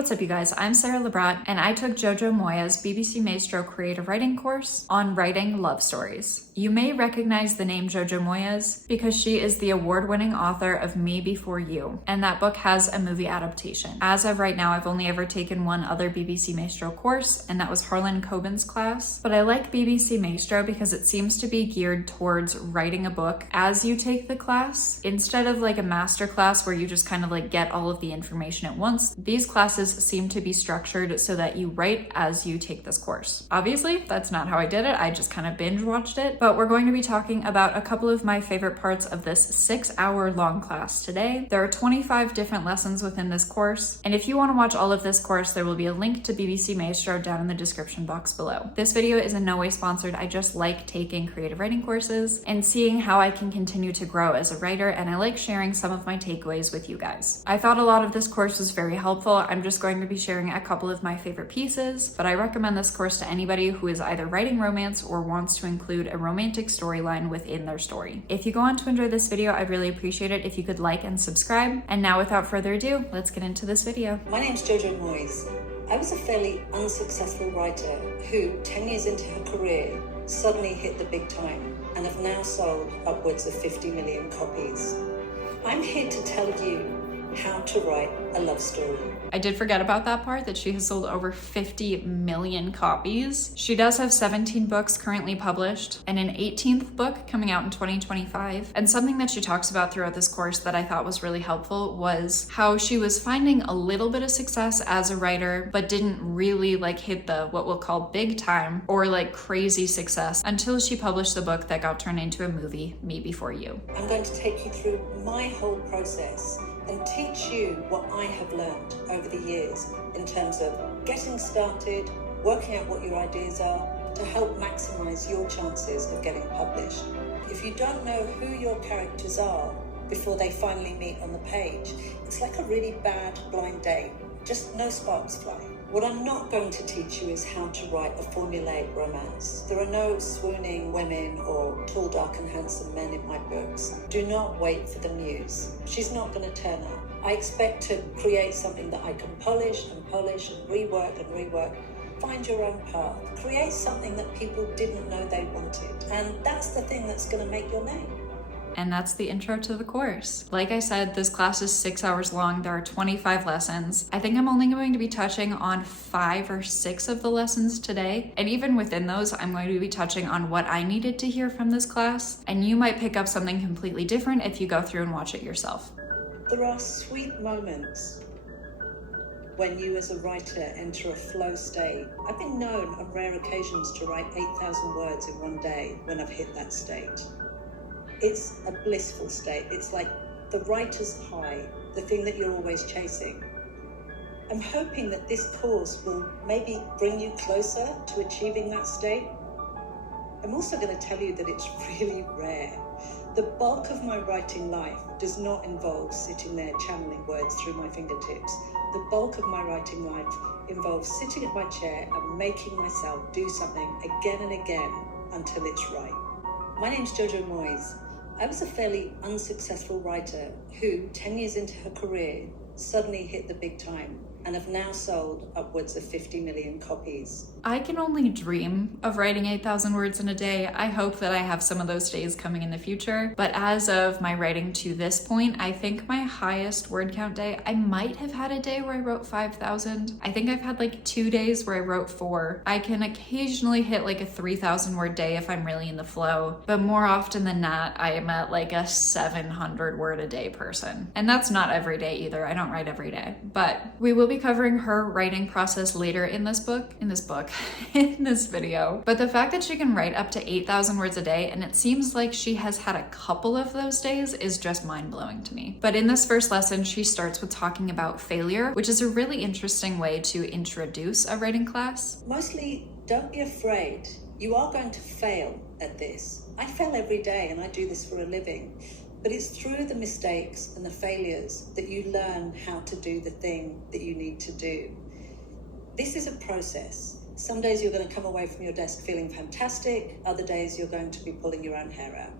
what's up you guys? I'm Sara Lubratt and I took Jojo Moyes' BBC Maestro creative writing course on writing love stories. You may recognize the name Jojo Moyes because she is the award-winning author of Me Before You, and that book has a movie adaptation. As of right now, I've only ever taken one other BBC Maestro course, and that was Harlan Coben's class. But I like BBC Maestro because it seems to be geared towards writing a book as you take the class, instead of like a master class where you just kind of like get all of the information at once. These classes seem to be structured so that you write as you take this course. Obviously, that's not how I did it. I just kind of binge watched it, but we're going to be talking about a couple of my favorite parts of this 6-hour long class today. There are 25 different lessons within this course, and if you want to watch all of this course, there will be a link to BBC Maestro down in the description box below. This video is in no way sponsored. I just like taking creative writing courses and seeing how I can continue to grow as a writer, and I like sharing some of my takeaways with you guys. I thought a lot of this course was very helpful. I'm just going to be sharing a couple of my favorite pieces, but I recommend this course to anybody who is either writing romance or wants to include a romantic storyline within their story. If you go on to enjoy this video, I'd really appreciate it if you could like and subscribe. And now without further ado, let's get into this video. My name's Jojo Moyes. I was a fairly unsuccessful writer who, 10 years into her career, suddenly hit the big time and have now sold upwards of 50 million copies. I'm here to tell you how to write a love story. I did forget about that part, that she has sold over 50 million copies. She does have 17 books currently published and an 18th book coming out in 2025. And something that she talks about throughout this course that I thought was really helpful was how she was finding a little bit of success as a writer, but didn't really like hit the what we'll call big time or like crazy success until she published the book that got turned into a movie, Me Before You. I'm going to take you through my whole process and teach you what I have learned over the years in terms of getting started, working out what your ideas are to help maximize your chances of getting published. If you don't know who your characters are before they finally meet on the page, it's like a really bad blind date, just no sparks fly. What I'm not going to teach you is how to write a formulaic romance. There are no swooning women or tall, dark and handsome men in my books. Do not wait for the muse. She's not going to turn up. I expect to create something that I can polish and rework and rework. Find your own path. Create something that people didn't know they wanted. And that's the thing that's going to make your name. And that's the intro to the course. Like I said, this class is 6 hours long. There are 25 lessons. I think I'm only going to be touching on 5 or 6 of the lessons today. And even within those, I'm going to be touching on what I needed to hear from this class. And you might pick up something completely different if you go through and watch it yourself. There are sweet moments when you as a writer enter a flow state. I've been known on rare occasions to write 8,000 words in one day when I've hit that state. It's a blissful state. It's like the writer's high, the thing that you're always chasing. I'm hoping that this course will maybe bring you closer to achieving that state. I'm also going to tell you that it's really rare. The bulk of my writing life does not involve sitting there channeling words through my fingertips. The bulk of my writing life involves sitting at my chair and making myself do something again and again until it's right. My name's Jojo Moyes. I was a fairly unsuccessful writer who, 10 years into her career, suddenly hit the big time and have now sold upwards of 50 million copies. I can only dream of writing 8,000 words in a day. I hope that I have some of those days coming in the future. But as of my writing to this point, I think my highest word count day, I might have had a day where I wrote 5,000. I think I've had like 2 days where I wrote 4. I can occasionally hit like a 3,000 word day if I'm really in the flow. But more often than not, I am at like a 700 word a day person. And that's not every day either. I don't write every day. But we will be covering her writing process later in this video. But the fact that she can write up to 8,000 words a day, and it seems like she has had a couple of those days, is just mind-blowing to me. But in this first lesson, she starts with talking about failure, which is a really interesting way to introduce a writing class. Mostly, don't be afraid. You are going to fail at this. I fail every day and I do this for a living. But it's through the mistakes and the failures that you learn how to do the thing that you need to do. This is a process. Some days you're going to come away from your desk feeling fantastic. Other days you're going to be pulling your own hair out.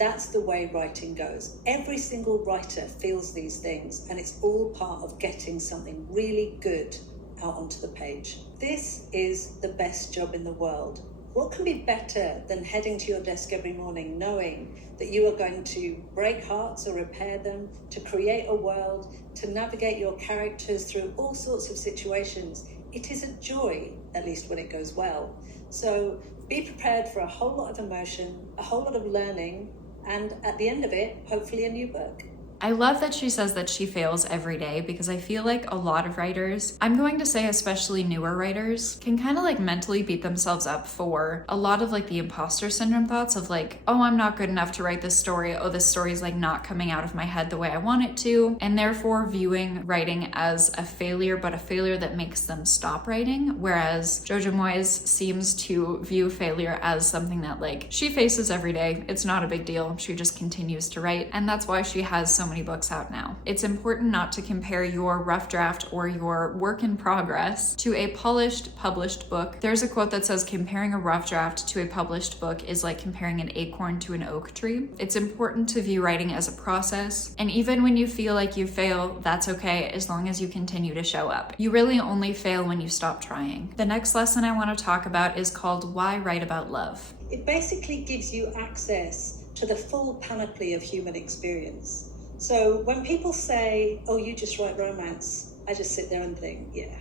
That's the way writing goes. Every single writer feels these things, and it's all part of getting something really good out onto the page. This is the best job in the world. What can be better than heading to your desk every morning knowing that you are going to break hearts or repair them, to create a world, to navigate your characters through all sorts of situations? It is a joy, at least when it goes well. So be prepared for a whole lot of emotion, a whole lot of learning, and at the end of it, hopefully a new book. I love that she says that she fails every day, because I feel like a lot of writers, I'm going to say especially newer writers, can kind of like mentally beat themselves up for a lot of like the imposter syndrome thoughts of like, oh, I'm not good enough to write this story. Oh, this story is like not coming out of my head the way I want it to. And therefore viewing writing as a failure, but a failure that makes them stop writing. Whereas Jojo Moyes seems to view failure as something that like she faces every day. It's not a big deal. She just continues to write. And that's why she has so many books out now. It's important not to compare your rough draft or your work in progress to a polished, published book. There's a quote that says comparing a rough draft to a published book is like comparing an acorn to an oak tree. It's important to view writing as a process, and even when you feel like you fail, that's okay as long as you continue to show up. You really only fail when you stop trying. The next lesson I want to talk about is called Why Write About Love. It basically gives you access to the full panoply of human experience. So when people say, oh, you just write romance, I just sit there and think, yeah,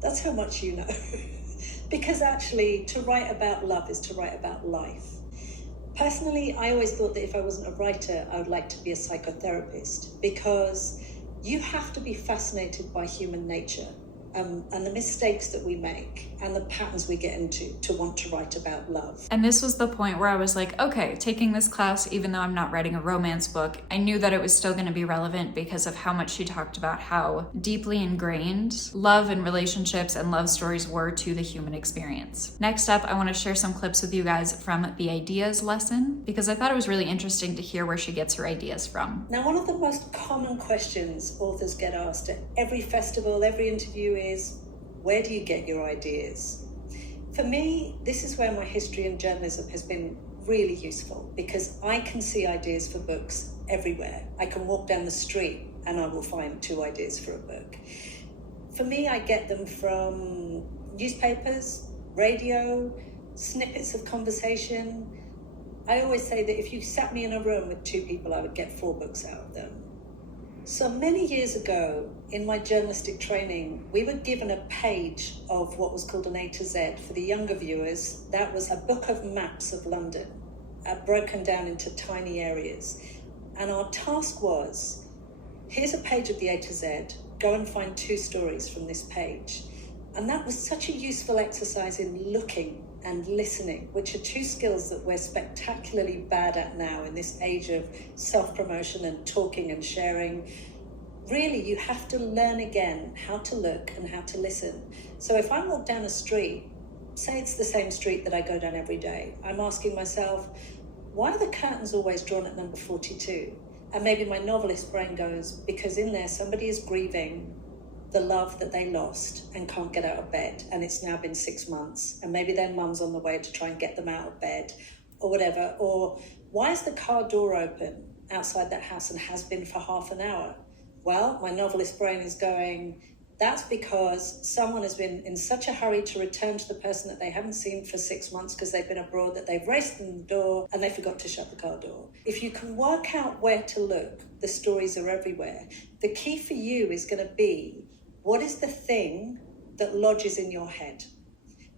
that's how much you know. Because actually, to write about love is to write about life. Personally, I always thought that if I wasn't a writer, I would like to be a psychotherapist, because you have to be fascinated by human nature. And the mistakes that we make and the patterns we get into to want to write about love. And this was the point where I was like, okay, taking this class, even though I'm not writing a romance book, I knew that it was still going to be relevant because of how much she talked about how deeply ingrained love and relationships and love stories were to the human experience. Next up, I want to share some clips with you guys from the ideas lesson, because I thought it was really interesting to hear where she gets her ideas from. Now, one of the most common questions authors get asked at every festival, every interview is, where do you get your ideas? For me, this is where my history and journalism has been really useful, because I can see ideas for books everywhere. I can walk down the street and I will find 2 ideas for a book. For me, I get them from newspapers, radio, snippets of conversation. I always say that if you sat me in a room with 2 people, I would get 4 books out of them. So many years ago, in my journalistic training, we were given a page of what was called an A to Z. For the younger viewers, that was a book of maps of London, broken down into tiny areas. And our task was, here's a page of the A to Z, go and find 2 stories from this page. And that was such a useful exercise in looking and listening, which are 2 skills that we're spectacularly bad at now in this age of self-promotion and talking and sharing. Really, you have to learn again how to look and how to listen. So if I walk down a street, say it's the same street that I go down every day, I'm asking myself, why are the curtains always drawn at number 42? And maybe my novelist brain goes, because in there somebody is grieving the love that they lost and can't get out of bed, and it's now been 6 months, and maybe their mum's on the way to try and get them out of bed or whatever. Or why is the car door open outside that house and has been for half an hour? Well, my novelist brain is going, that's because someone has been in such a hurry to return to the person that they haven't seen for 6 months because they've been abroad, that they've raced in the door and they forgot to shut the car door. If you can work out where to look, the stories are everywhere. The key for you is going to be, what is the thing that lodges in your head?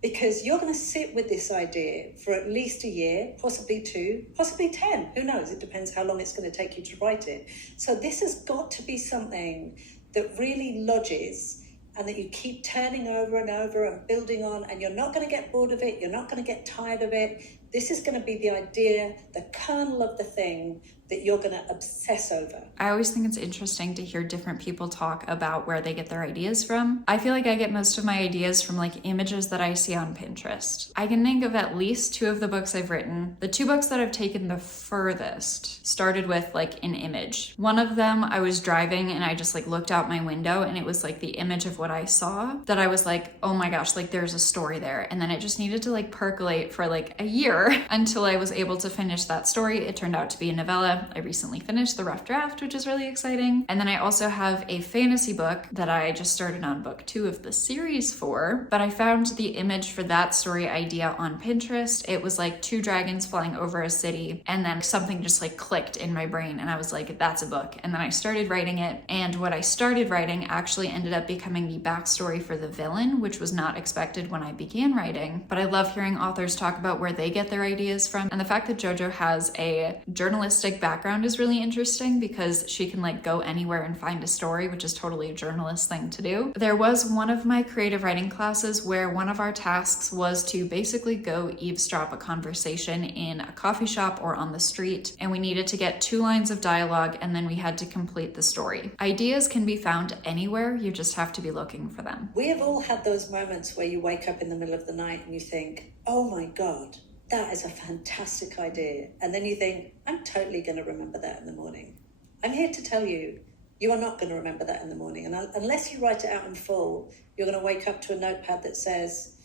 Because you're going to sit with this idea for at least a year, possibly 2, possibly 10. Who knows? It depends how long it's going to take you to write it. So this has got to be something that really lodges and that you keep turning over and over and building on, and you're not going to get bored of it. You're not going to get tired of it. This is going to be the idea, the kernel of the thing that you're going to obsess over. I always think it's interesting to hear different people talk about where they get their ideas from. I feel like I get most of my ideas from like images that I see on Pinterest. I can think of at least 2 of the books I've written. The 2 books that I've taken the furthest started with like an image. One of them, I was driving and I just like looked out my window and it was like the image of what I saw that I was like, oh my gosh, like there's a story there. And then it just needed to like percolate for like a year year until I was able to finish that story. It turned out to be a novella. I recently finished the rough draft, which is really exciting. And then I also have a fantasy book that I just started on book 2 of the series for, but I found the image for that story idea on Pinterest. It was like 2 dragons flying over a city, and then something just like clicked in my brain and I was like, that's a book. And then I started writing it, and what I started writing actually ended up becoming the backstory for the villain, which was not expected when I began writing. But I love hearing authors talk about where they get their ideas from, and the fact that Jojo has a journalistic background is really interesting because she can like go anywhere and find a story, which is totally a journalist thing to do. There was one of my creative writing classes where one of our tasks was to basically go eavesdrop a conversation in a coffee shop or on the street, and we needed to get 2 lines of dialogue and then we had to complete the story. Ideas can be found anywhere, you just have to be looking for them. We have all had those moments where you wake up in the middle of the night and you think, oh my God, that is a fantastic idea. And then you think, I'm totally going to remember that in the morning. I'm here to tell you, you are not going to remember that in the morning. And unless you write it out in full, you're going to wake up to a notepad that says,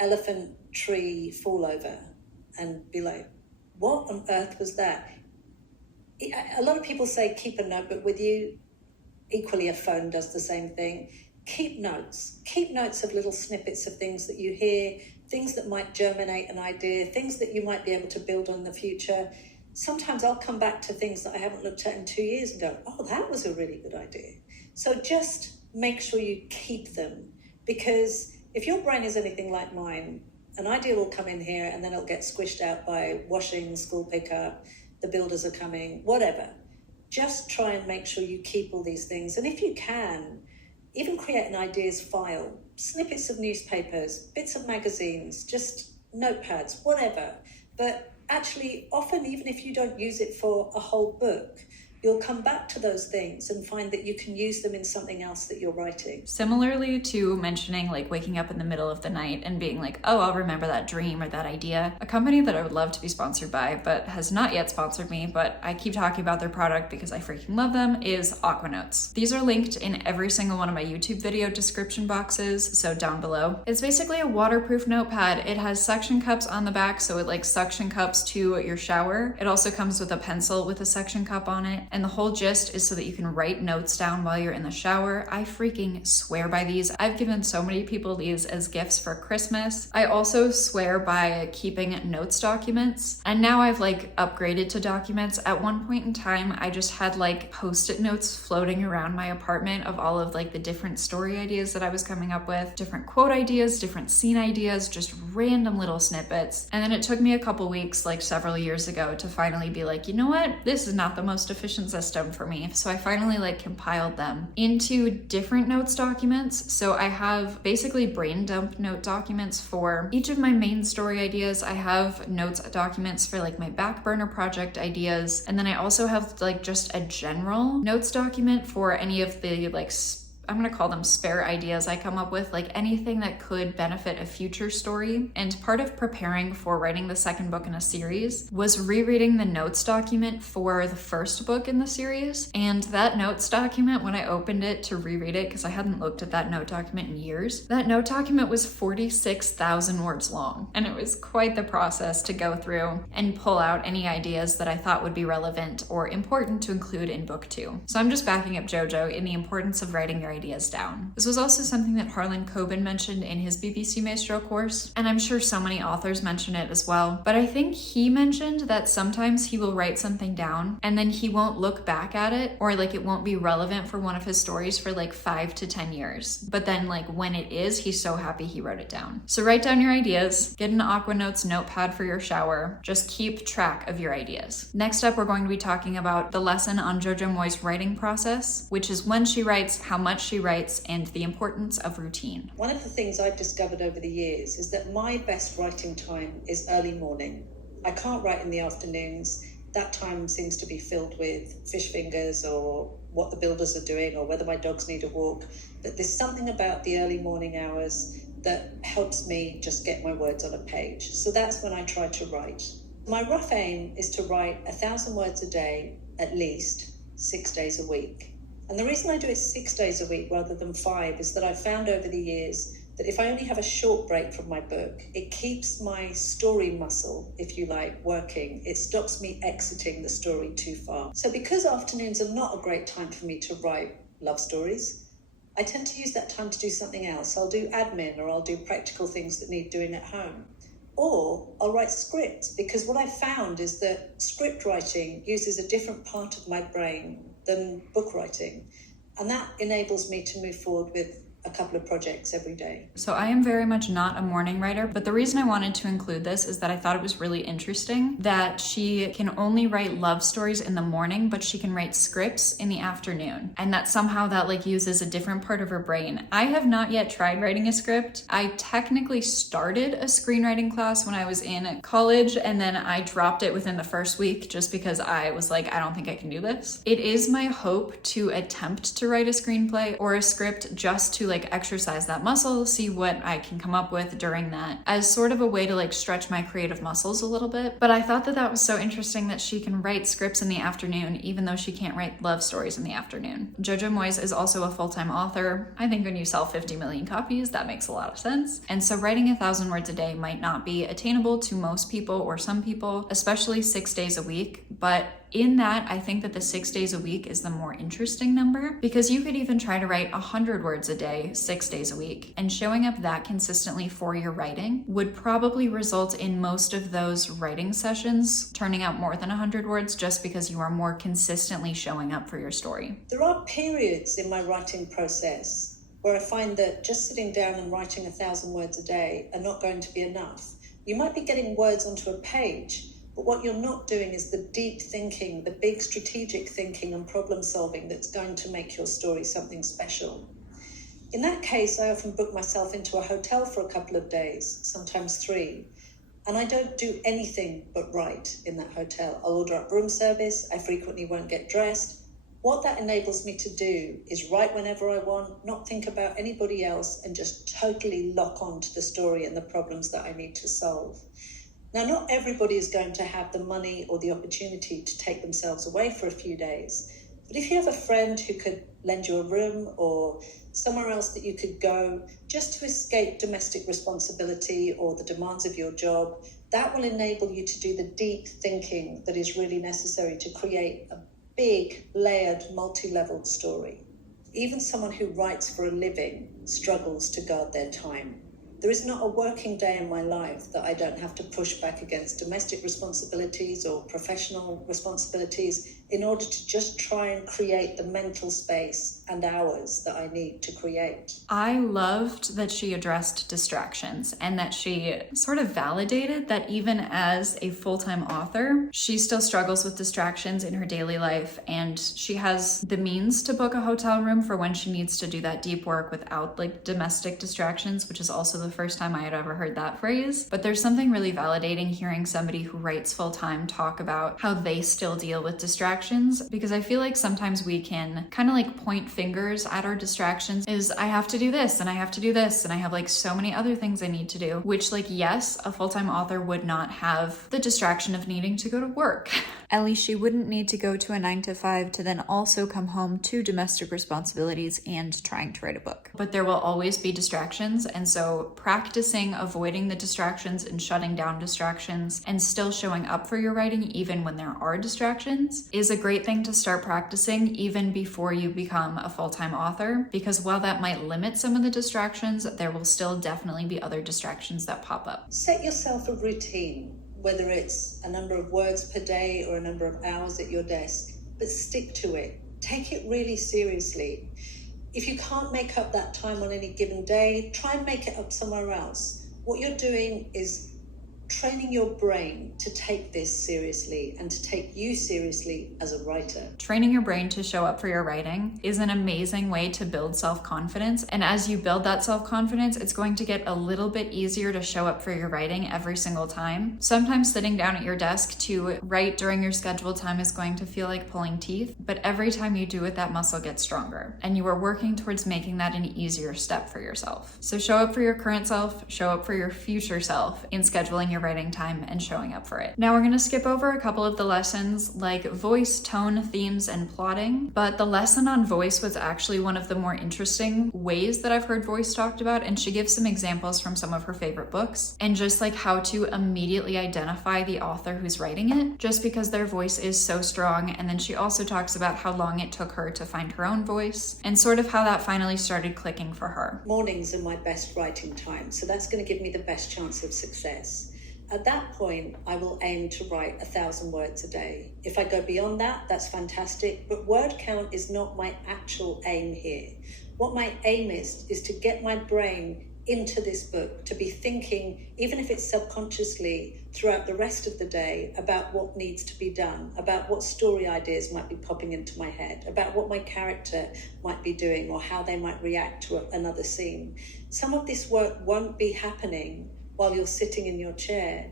elephant tree fall over, and be like, what on earth was that? A lot of people say keep a notebook with you. Equally, a phone does the same thing. Keep notes. Keep notes of little snippets of things that you hear, things that might germinate an idea, things that you might be able to build on in the future. Sometimes I'll come back to things that I haven't looked at in 2 years and go, oh, that was a really good idea. So just make sure you keep them, because if your brain is anything like mine, an idea will come in here and then it'll get squished out by washing, school pickup, the builders are coming, whatever. Just try and make sure you keep all these things. And if you can, even create an ideas file, snippets of newspapers, bits of magazines, just notepads, whatever. But actually, often, even if you don't use it for a whole book, you'll come back to those things and find that you can use them in something else that you're writing. Similarly to mentioning like waking up in the middle of the night and being like, oh, I'll remember that dream or that idea. A company that I would love to be sponsored by, but has not yet sponsored me, but I keep talking about their product because I freaking love them, is Aquanotes. These are linked in every single one of my YouTube video description boxes, so down below. It's basically a waterproof notepad. It has suction cups on the back, so it like suction cups to your shower. It also comes with a pencil with a suction cup on it. And the whole gist is so that you can write notes down while you're in the shower. I freaking swear by these. I've given so many people these as gifts for Christmas. I also swear by keeping notes documents. And now I've like upgraded to documents. At one point in time, I just had like post-it notes floating around my apartment of all of like the different story ideas that I was coming up with, different quote ideas, different scene ideas, just random little snippets. And then it took me a couple weeks, like several years ago, to finally be like, you know what? This is not the most efficient system for me. So I finally like compiled them into different notes documents. So I have basically brain dump note documents for each of my main story ideas. I have notes documents for like my back burner project ideas. And then I also have like just a general notes document for any of the like I'm gonna call them spare ideas I come up with, like anything that could benefit a future story. And part of preparing for writing the second book in a series was rereading the notes document for the first book in the series. And that notes document, when I opened it to reread it, because I hadn't looked at that note document in years, that note document was 46,000 words long. And it was quite the process to go through and pull out any ideas that I thought would be relevant or important to include in book 2. So I'm just backing up Jojo in the importance of writing your ideas down. This was also something that Harlan Coben mentioned in his BBC Maestro course, and I'm sure so many authors mention it as well, but I think he mentioned that sometimes he will write something down and then he won't look back at it, or like it won't be relevant for one of his stories for like 5 to 10 years. But then like when it is, he's so happy he wrote it down. So write down your ideas, get an Aquanotes notepad for your shower, just keep track of your ideas. Next up, we're going to be talking about the lesson on Jojo Moyes' writing process, which is when she writes, how much she writes, and the importance of routine. One of the things I've discovered over the years is that my best writing time is early morning. I can't write in the afternoons. That time seems to be filled with fish fingers or what the builders are doing or whether my dogs need a walk. But there's something about the early morning hours that helps me just get my words on a page. So that's when I try to write. My rough aim is to write 1,000 words a day, at least 6 days a week. And the reason I do it 6 days a week rather than 5 is that I've found over the years that if I only have a short break from my book, it keeps my story muscle, if you like, working. It stops me exiting the story too far. So because afternoons are not a great time for me to write love stories, I tend to use that time to do something else. I'll do admin, or I'll do practical things that need doing at home. Or I'll write scripts, because what I found is that script writing uses a different part of my brain than book writing. And that enables me to move forward with a couple of projects every day. So I am very much not a morning writer, but the reason I wanted to include this is that I thought it was really interesting that she can only write love stories in the morning, but she can write scripts in the afternoon. And that somehow that like uses a different part of her brain. I have not yet tried writing a script. I technically started a screenwriting class when I was in college, and then I dropped it within the first week just because I was like, I don't think I can do this. It is my hope to attempt to write a screenplay or a script just to like exercise that muscle, see what I can come up with during that as sort of a way to like stretch my creative muscles a little bit. But I thought that that was so interesting that she can write scripts in the afternoon, even though she can't write love stories in the afternoon. Jojo Moyes is also a full-time author. I think when you sell 50 million copies, that makes a lot of sense. And so writing 1,000 words a day might not be attainable to most people or some people, especially 6 days a week. But in that, I think that the 6 days a week is the more interesting number, because you could even try to write 100 words a day, 6 days a week. And showing up that consistently for your writing would probably result in most of those writing sessions turning out more than 100 words, just because you are more consistently showing up for your story. There are periods in my writing process where I find that just sitting down and writing 1,000 words a day are not going to be enough. You might be getting words onto a page, but what you're not doing is the deep thinking, the big strategic thinking and problem solving that's going to make your story something special. In that case, I often book myself into a hotel for a couple of days, sometimes 3, and I don't do anything but write in that hotel. I'll order up room service. I frequently won't get dressed. What that enables me to do is write whenever I want, not think about anybody else, and just totally lock on to the story and the problems that I need to solve. Now, not everybody is going to have the money or the opportunity to take themselves away for a few days. But if you have a friend who could lend you a room or somewhere else that you could go just to escape domestic responsibility or the demands of your job, that will enable you to do the deep thinking that is really necessary to create a big, layered, multi-leveled story. Even someone who writes for a living struggles to guard their time. There is not a working day in my life that I don't have to push back against domestic responsibilities or professional responsibilities in order to just try and create the mental space and hours that I need to create. I loved that she addressed distractions and that she sort of validated that even as a full-time author, she still struggles with distractions in her daily life, and she has the means to book a hotel room for when she needs to do that deep work without like domestic distractions, which is also the first time I had ever heard that phrase. But there's something really validating hearing somebody who writes full-time talk about how they still deal with distractions, because I feel like sometimes we can kind of like point fingers at our distractions is I have to do this and I have to do this and I have like so many other things I need to do, which like, yes, a full-time author would not have the distraction of needing to go to work. At least she wouldn't need to go to a 9 to 5 to then also come home to domestic responsibilities and trying to write a book. But there will always be distractions, and so practicing avoiding the distractions and shutting down distractions and still showing up for your writing even when there are distractions is a great thing to start practicing even before you become a full-time author, because while that might limit some of the distractions, there will still definitely be other distractions that pop up. Set yourself a routine, whether it's a number of words per day or a number of hours at your desk, but stick to it. Take it really seriously. If you can't make up that time on any given day, try and make it up somewhere else. What you're doing is training your brain to take this seriously and to take you seriously as a writer. Training your brain to show up for your writing is an amazing way to build self-confidence. And as you build that self-confidence, it's going to get a little bit easier to show up for your writing every single time. Sometimes sitting down at your desk to write during your scheduled time is going to feel like pulling teeth, but every time you do it, that muscle gets stronger. And you are working towards making that an easier step for yourself. So show up for your current self, show up for your future self in scheduling your your writing time and showing up for it. Now we're going to skip over a couple of the lessons like voice, tone, themes, and plotting, but the lesson on voice was actually one of the more interesting ways that I've heard voice talked about, and she gives some examples from some of her favorite books and just like how to immediately identify the author who's writing it just because their voice is so strong. And then she also talks about how long it took her to find her own voice and sort of how that finally started clicking for her. Mornings are my best writing time, so that's going to give me the best chance of success. At that point, I will aim to write 1,000 words a day. If I go beyond that, that's fantastic, but word count is not my actual aim here. What my aim is to get my brain into this book, to be thinking, even if it's subconsciously, throughout the rest of the day about what needs to be done, about what story ideas might be popping into my head, about what my character might be doing or how they might react to another scene. Some of this work won't be happening while you're sitting in your chair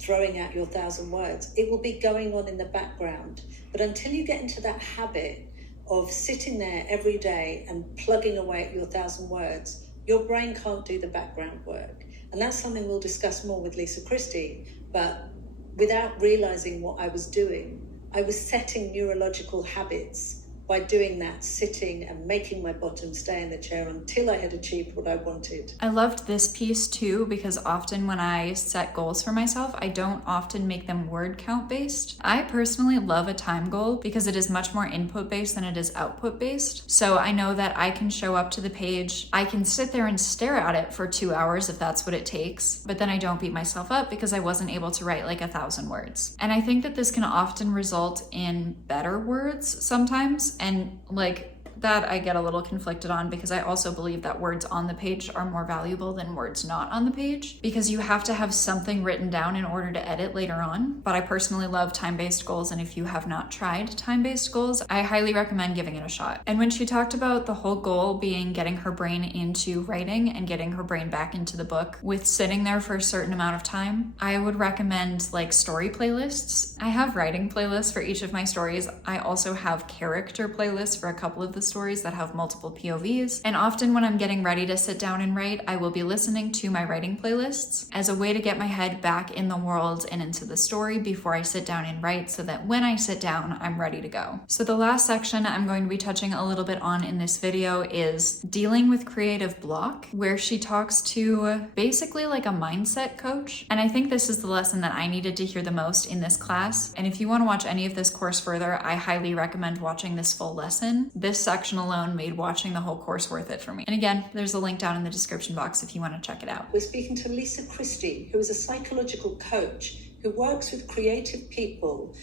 throwing out your 1,000 words. It will be going on in the background. But until you get into that habit of sitting there every day and plugging away at your 1,000 words, your brain can't do the background work. And that's something we'll discuss more with Lisa Christie. But without realizing what I was doing, I was setting neurological habits by doing that, sitting and making my bottom stay in the chair until I had achieved what I wanted. I loved this piece too, because often when I set goals for myself, I don't often make them word count based. I personally love a time goal because it is much more input based than it is output based. So I know that I can show up to the page, I can sit there and stare at it for 2 hours if that's what it takes, but then I don't beat myself up because I wasn't able to write like 1,000 words. And I think that this can often result in better words sometimes. And like that I get a little conflicted on because I also believe that words on the page are more valuable than words not on the page because you have to have something written down in order to edit later on. But I personally love time-based goals, and if you have not tried time-based goals, I highly recommend giving it a shot. And when she talked about the whole goal being getting her brain into writing and getting her brain back into the book with sitting there for a certain amount of time, I would recommend like story playlists. I have writing playlists for each of my stories. I also have character playlists for a couple of the stories that have multiple POVs. And often when I'm getting ready to sit down and write, I will be listening to my writing playlists as a way to get my head back in the world and into the story before I sit down and write, so that when I sit down, I'm ready to go. So the last section I'm going to be touching a little bit on in this video is dealing with creative block, where she talks to basically like a mindset coach. And I think this is the lesson that I needed to hear the most in this class. And if you want to watch any of this course further, I highly recommend watching this full lesson. This section alone made watching the whole course worth it for me. And again, there's a link down in the description box if you want to check it out. We're speaking to Lisa Christie, who is a psychological coach who works with creative people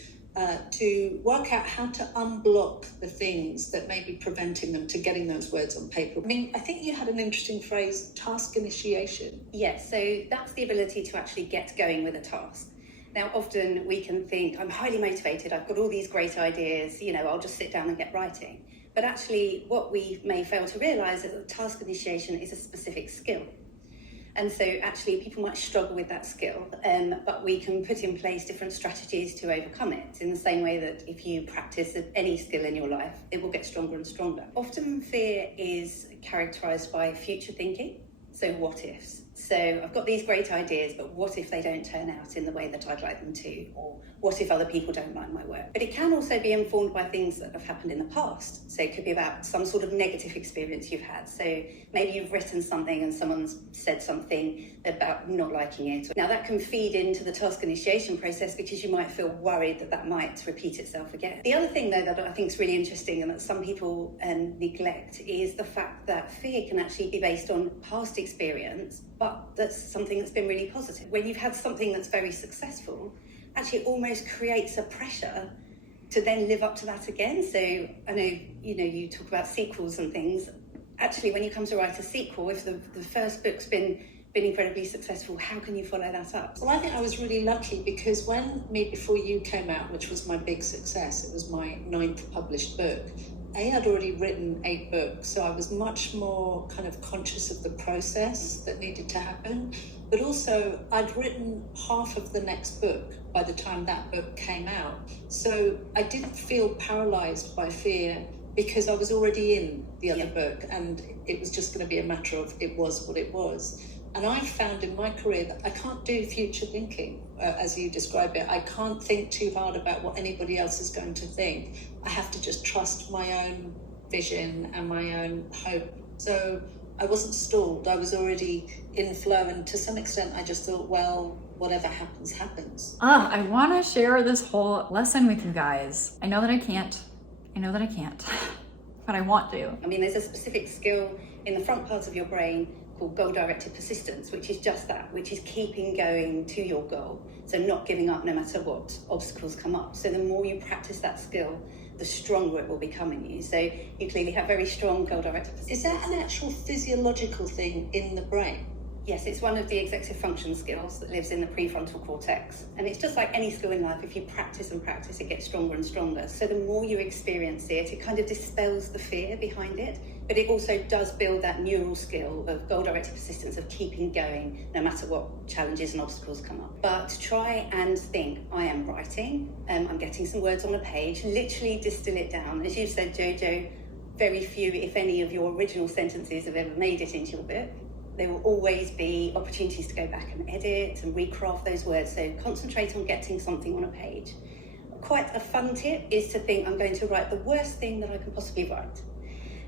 to work out how to unblock the things that may be preventing them to getting those words on paper. I mean, I think you had an interesting phrase, task initiation. Yes, so that's the ability to actually get going with a task. Now, often we can think, I'm highly motivated, I've got all these great ideas, I'll just sit down and get writing. But actually, what we may fail to realise is that task initiation is a specific skill. And so actually people might struggle with that skill, but we can put in place different strategies to overcome it, in the same way that if you practice any skill in your life, it will get stronger and stronger. Often fear is characterised by future thinking, so what ifs. So I've got these great ideas, but what if they don't turn out in the way that I'd like them to? Or what if other people don't like my work? But it can also be informed by things that have happened in the past. So it could be about some sort of negative experience you've had. So maybe you've written something and someone's said something about not liking it. Now that can feed into the task initiation process because you might feel worried that that might repeat itself again. The other thing though that I think is really interesting and that some people neglect is the fact that fear can actually be based on past experience, but that's something that's been really positive. When you've had something that's very successful, actually it almost creates a pressure to then live up to that again. So I know, you talk about sequels and things. Actually, when you come to write a sequel, if the first book's been incredibly successful, how can you follow that up? Well, I think I was really lucky because when Me Before You came out, which was my big success, it was my 9th published book, I'd already written 8 books, so I was much more kind of conscious of the process that needed to happen. But also, I'd written half of the next book by the time that book came out. So I didn't feel paralyzed by fear because I was already in the other book, and it was just going to be a matter of it was what it was. And I've found in my career that I can't do future thinking, as you describe it. I can't think too hard about what anybody else is going to think. I have to just trust my own vision and my own hope. So I wasn't stalled. I was already in flow. And to some extent, I just thought, well, whatever happens, happens. I want to share this whole lesson with you guys. I know that I can't, but I want to. I mean, there's a specific skill in the front part of your brain called goal-directed persistence, which is just that, which is keeping going to your goal. So not giving up no matter what obstacles come up. So the more you practice that skill, the stronger it will become in you. So you clearly have very strong goal-directed persistence. Is that an actual physiological thing in the brain? Yes, it's one of the executive function skills that lives in the prefrontal cortex. And it's just like any skill in life, if you practice and practice, it gets stronger and stronger. So the more you experience it, it kind of dispels the fear behind it. But it also does build that neural skill of goal-directed persistence, of keeping going no matter what challenges and obstacles come up. But try and think, I am writing, I'm getting some words on a page, literally distill it down. As you said, Jojo, very few, if any, of your original sentences have ever made it into your book. There will always be opportunities to go back and edit and recraft those words. So concentrate on getting something on a page. Quite a fun tip is to think, I'm going to write the worst thing that I can possibly write,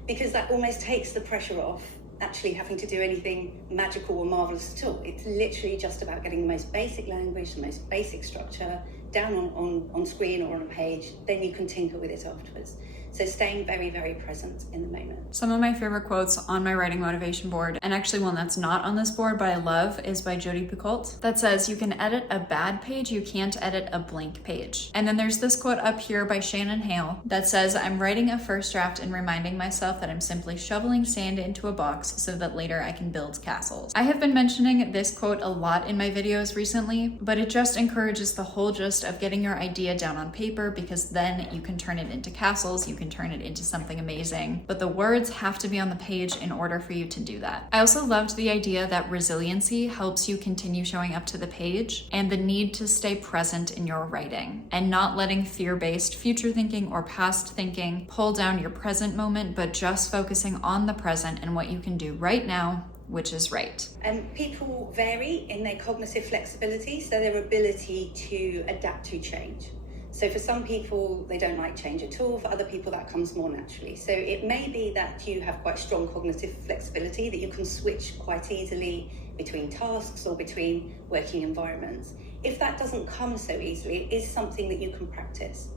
because that almost takes the pressure off actually having to do anything magical or marvelous at all. It's literally just about getting the most basic language, the most basic structure down on screen or on a page. Then you can tinker with it afterwards. So staying very, very present in the moment. Some of my favorite quotes on my writing motivation board, and actually one that's not on this board but I love, is by Jodi Picoult, that says, you can edit a bad page, you can't edit a blank page. And then there's this quote up here by Shannon Hale that says, I'm writing a first draft and reminding myself that I'm simply shoveling sand into a box so that later I can build castles. I have been mentioning this quote a lot in my videos recently, but it just encourages the whole gist of getting your idea down on paper, because then you can turn it into castles, you can turn it into something amazing, but the words have to be on the page in order for you to do that. I also loved the idea that resiliency helps you continue showing up to the page, and the need to stay present in your writing and not letting fear-based future thinking or past thinking pull down your present moment, but just focusing on the present and what you can do right now, which is right. People vary in their cognitive flexibility, so their ability to adapt to change. So for some people, they don't like change at all. For other people, that comes more naturally. So it may be that you have quite strong cognitive flexibility, that you can switch quite easily between tasks or between working environments. If that doesn't come so easily, it is something that you can practice.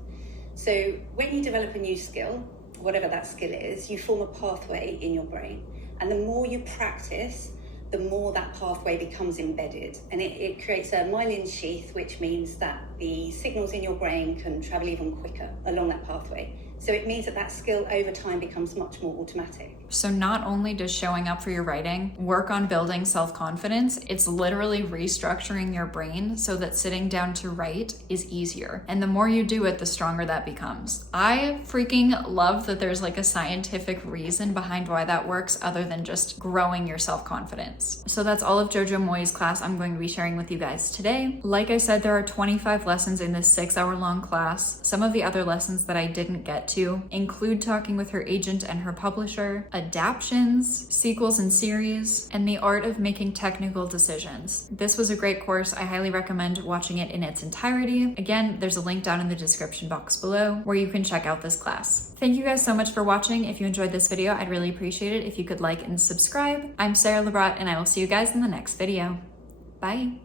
So when you develop a new skill, whatever that skill is, you form a pathway in your brain. And the more you practice, the more that pathway becomes embedded, and it creates a myelin sheath, which means that the signals in your brain can travel even quicker along that pathway. So it means that skill over time becomes much more automatic. So not only does showing up for your writing work on building self-confidence, it's literally restructuring your brain so that sitting down to write is easier. And the more you do it, the stronger that becomes. I freaking love that there's like a scientific reason behind why that works other than just growing your self-confidence. So that's all of Jojo Moyes' class I'm going to be sharing with you guys today. Like I said, there are 25 lessons in this 6-hour-long class. Some of the other lessons that I didn't get to include talking with her agent and her publisher, adaptions, sequels and series, and the art of making technical decisions. This was a great course. I highly recommend watching it in its entirety. Again, there's a link down in the description box below where you can check out this class. Thank you guys so much for watching. If you enjoyed this video, I'd really appreciate it if you could like and subscribe. I'm Sara Lubratt, and I will see you guys in the next video. Bye.